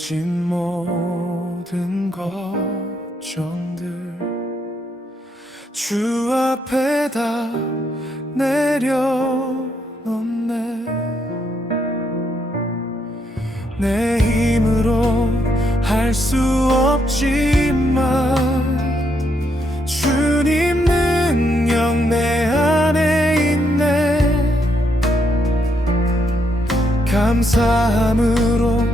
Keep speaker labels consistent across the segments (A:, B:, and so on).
A: 숨겨진 모든 걱정들 주 앞에 다 내려놓네. 내 힘으로 할 수 없지만 주님 능력 내 안에 있네. 감사함으로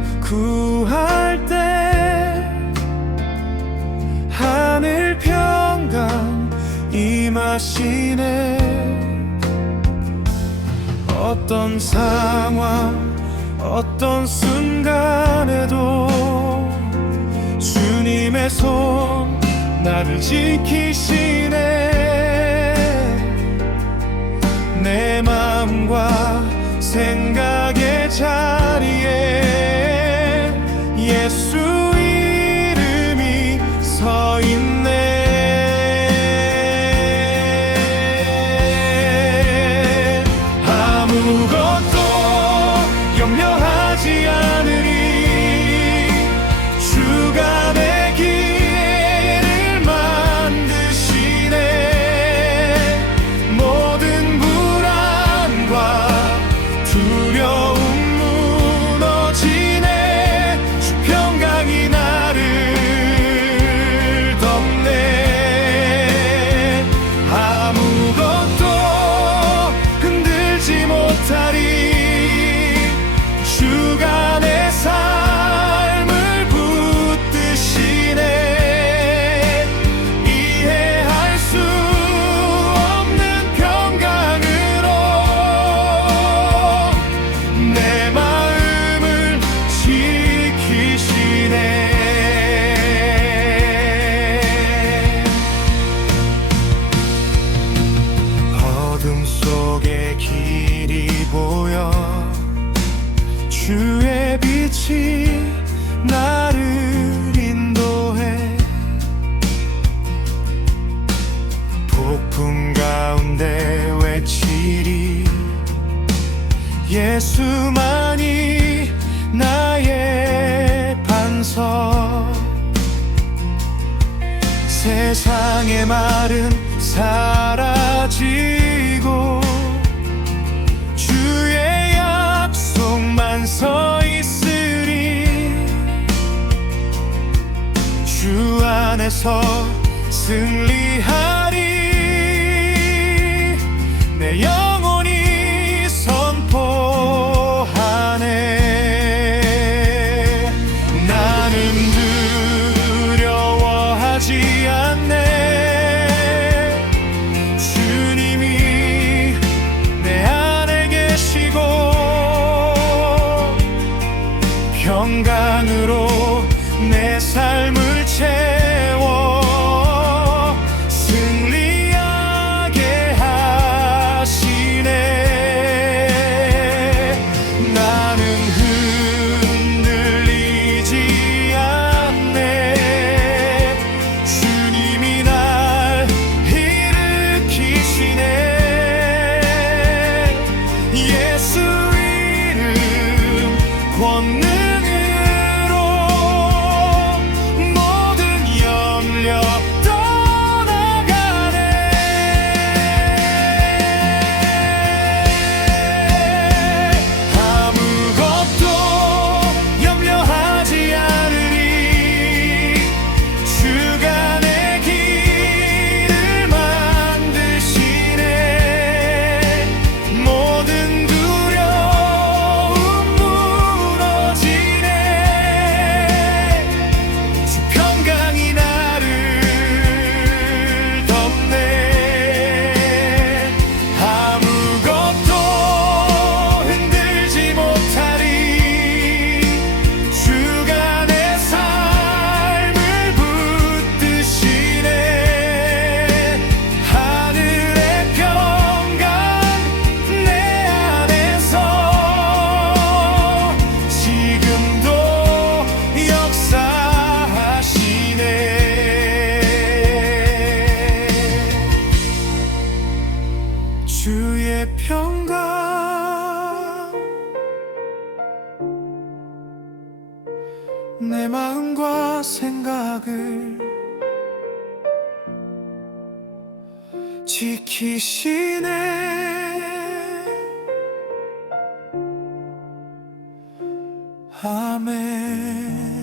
A: 상황 어떤 순간에도 주님의 손 나를 지키시네. 내 마음과 생각의 자 나를 인도해. 폭풍 가운데 외치리 예수만이 나의 반석. 세상의 말은 사라지 하리 내 영혼이 선포하네. 나는 두려워하지 않네. 주님이 내 안에 계시고 평강으로 내 삶 내 마음과 생각을 지키시네. 아멘.